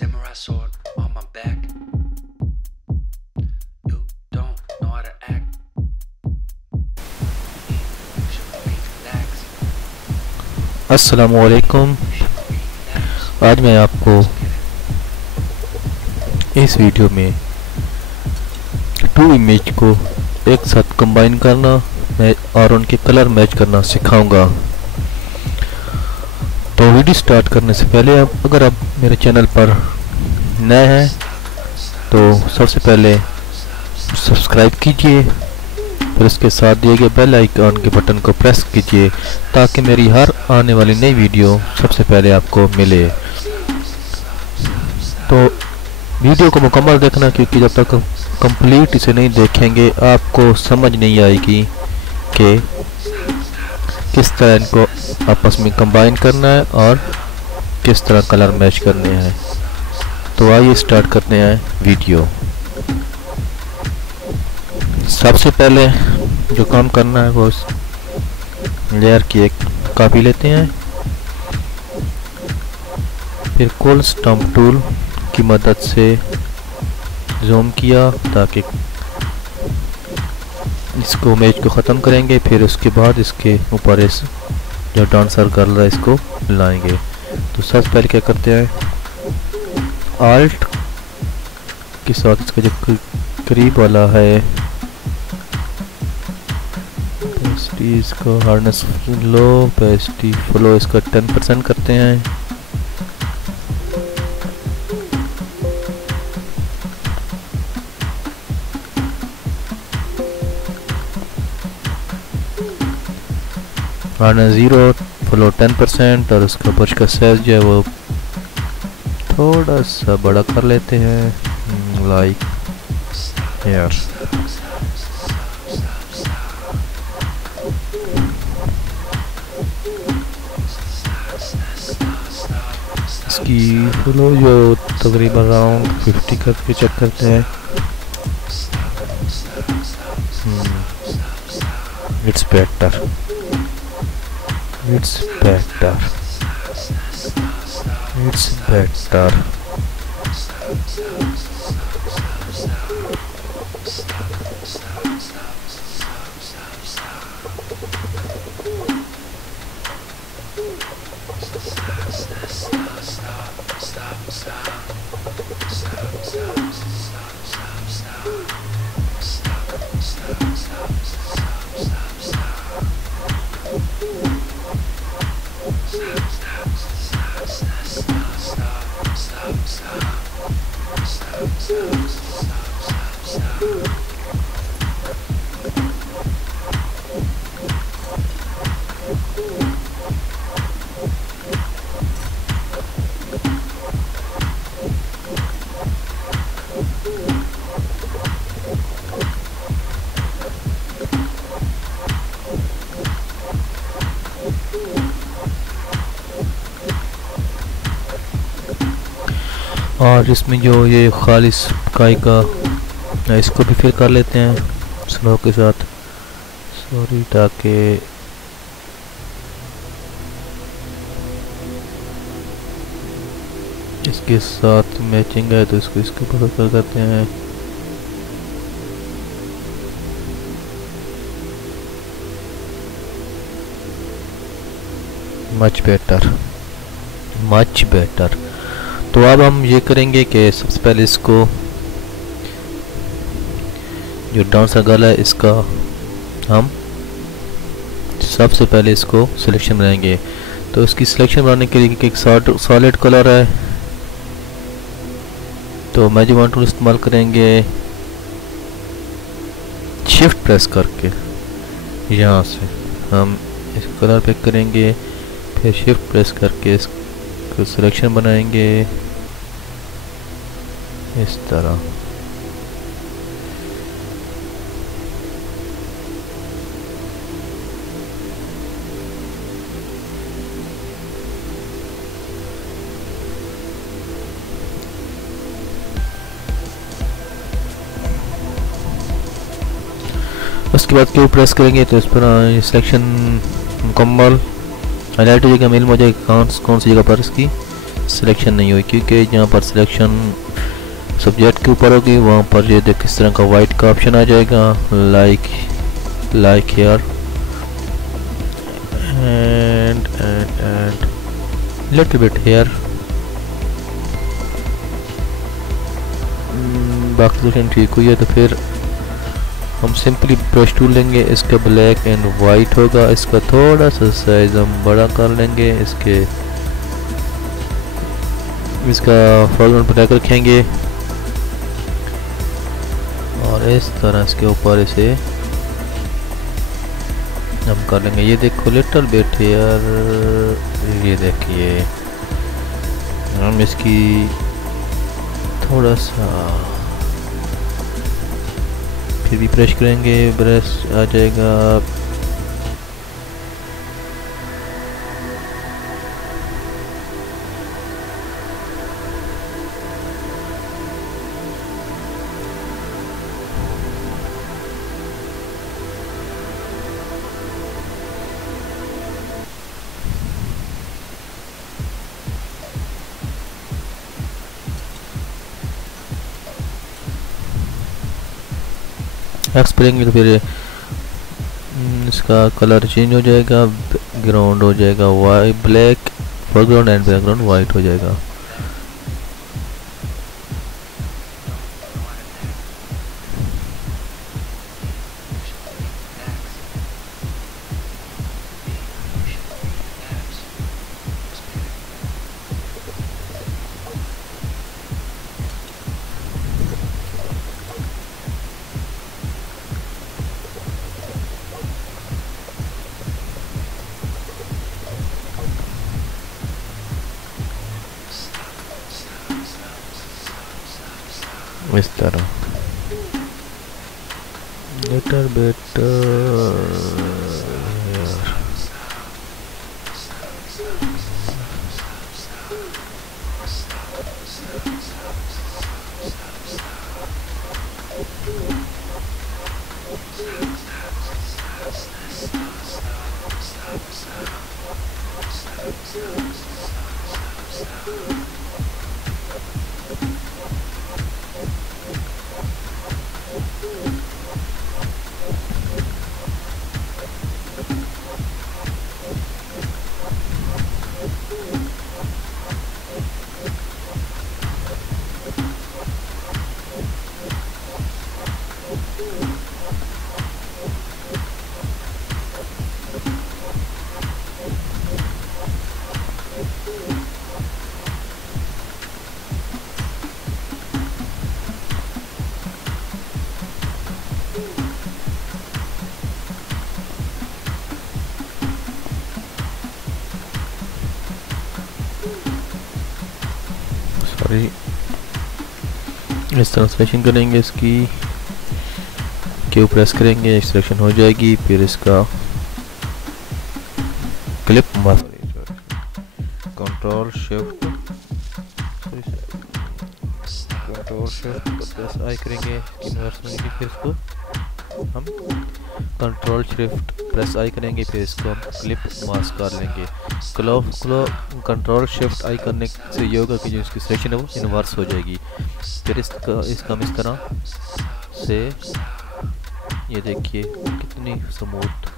Samurai sword on my back. You don't know how to act. Should we relax? अस्सलामुअलैकुम। आज मैं आपको इस वीडियो में टू इमेज को एक साथ कंबाइन करना और उनके कलर मैच करना सिखाऊंगा। तो वीडियो स्टार्ट करने से पहले अगर आप मेरे चैनल पर नए हैं तो सबसे पहले सब्सक्राइब कीजिए, फिर उसके साथ दिए गए बेल आइकन के बटन को प्रेस कीजिए ताकि मेरी हर आने वाली नई वीडियो सबसे पहले आपको मिले। तो वीडियो को मुकम्मल देखना, क्योंकि जब तक कंप्लीट इसे नहीं देखेंगे आपको समझ नहीं आएगी कि किस तरह इनको आपस में कंबाइन करना है और किस तरह कलर मैच करने हैं। तो आइए स्टार्ट करते हैं वीडियो। सबसे पहले जो काम करना है वो इस लेयर की एक कॉपी लेते हैं, फिर कोल स्टम्प टूल की मदद से जूम किया ताकि इसको इमेज को ख़त्म करेंगे। फिर उसके बाद इसके ऊपर इस जो डांसर कर रहा है इसको लाएंगे। तो सबसे पहले क्या करते हैं, आल्ट के साथ इसका जो करीब वाला है पेस्टी, इसको हार्डनेस लो, पेस्टी फ्लो इसका 10% करते हैं। हार्डनेस 0, फ्लो 10% और उसका ब्रश का साइज जो है वो थोड़ा सा बड़ा कर लेते हैं, लाइक हियर। इसकी फ्लो जो तकरीबन अराउंड 50 करके चेक करते हैं। It's better, it's better, it's better। और इसमें जो ये खालिस काई का इसको भी फिर कर लेते हैं स्नो के साथ, सॉरी, ताकि इसके साथ मैचिंग है। तो इसको इसके ऊपर कर करते हैं। Much better, much better. तो अब हम ये करेंगे कि सबसे पहले इसको जो डांसर गर्ल है इसका हम सबसे पहले इसको सिलेक्शन बनाएंगे। तो इसकी सिलेक्शन बनाने के लिए एक सॉलिड कलर है, तो मैजिक वॉन्ड टूल इस्तेमाल करेंगे। शिफ्ट प्रेस करके यहाँ से हम इस कलर पे करेंगे, फिर शिफ्ट प्रेस करके इसको सिलेक्शन बनाएंगे इस तरह। उसके बाद क्यू प्रेस करेंगे तो इस पर सिलेक्शन मुकम्मल हाईलाइट हो जाएगा, मेल हो जाएगा कौन सी जगह पर इसकी सिलेक्शन नहीं हुई, क्योंकि जहाँ पर सिलेक्शन सब्जेक्ट के ऊपर होगी वहाँ पर ये देख किस तरह का वाइट का ऑप्शन आ जाएगा, like hair and little bit hair. बाकी सिलेक्शन ठीक हुई है तो फिर हम सिंपली ब्रश टूल लेंगे, इसका ब्लैक एंड वाइट होगा, इसका थोड़ा सा साइज हम बड़ा कर लेंगे, इसका फॉरग्राउंड पर जाकर रखेंगे और इस तरह इसके ऊपर इसे हम कर लेंगे। ये देखो लिटिल बिट हेयर, ये देखिए हम इसकी थोड़ा सा फिर भी ब्रश करेंगे, ब्रश आ जाएगा। एक्स करेंगे तो फिर इसका कलर चेंज हो जाएगा, ग्राउंड हो जाएगा white black, foreground and background white हो जाएगा। इस तरह लिटिल बिट इस तरह सिलेक्शन करेंगे, इसकी क्यू प्रेस करेंगे, सिलेक्शन हो जाएगी। फिर इसका क्लिप कंट्रोल शिफ्ट प्रेस आई करेंगे, फिर इसको हम कंट्रोल शिफ्ट प्रेस आई करेंगे, फिर इसको हम क्लिप मास्क कर लेंगे। कंट्रोल शिफ्ट आई करने से ये होगा कि जो इसकी सिलेक्शन है वो इन्वर्स हो जाएगी। फिर इसका हम इस तरह से ये देखिए कितनी स्मूथ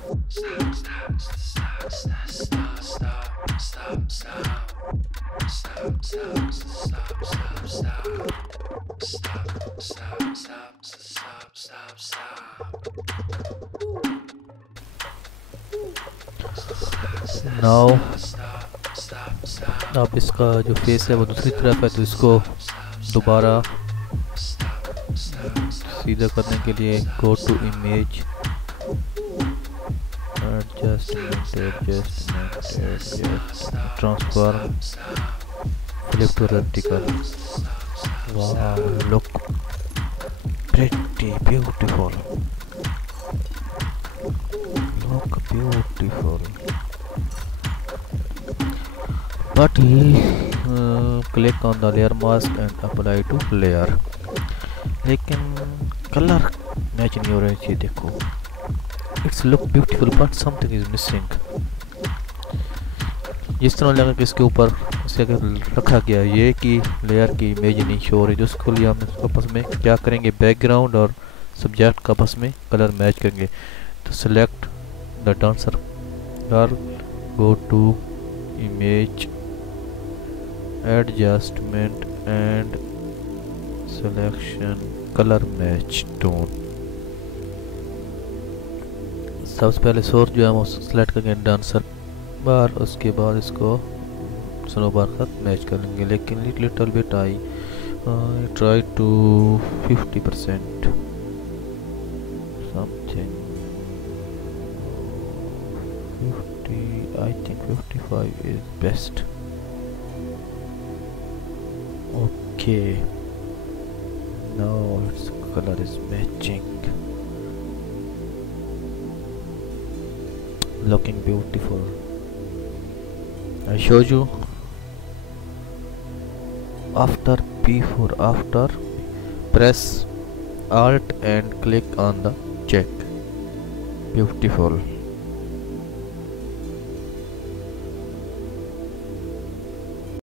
नाउ अब इसका जो फेस है वो दूसरी तरफ है, तो इसको दोबारा सीधा करने के लिए go to image, adjustment transform, flip to vertical. वाह, look pretty beautiful, look beautiful. but click on the layer mask and apply to layer। लेकिन कलर मैच नहीं हो रहा है, देखो it's look beautiful but something is missing. जिस तरह लगा कि इसके ऊपर से अगर रखा गया ये कि लेयर की इमेज नहीं शो हो रही, तो उसके लिए हम आपस में क्या करेंगे, बैकग्राउंड और सब्जेक्ट का आपस में कलर मैच करेंगे। तो सेलेक्ट द डांसर और go to image adjustment and selection colour match tone. सबसे पहले सोर्स जो है हम सेलेक्ट करेंगे डांसर बार, उसके बाद इसको स्नो बार का मैच कर लेंगे। लेकिन little bit I try to 50% something 50, I think 55 is best. Okay, now its color is matching, looking beautiful. I show you after P4, after press alt and click on the check. Beautiful.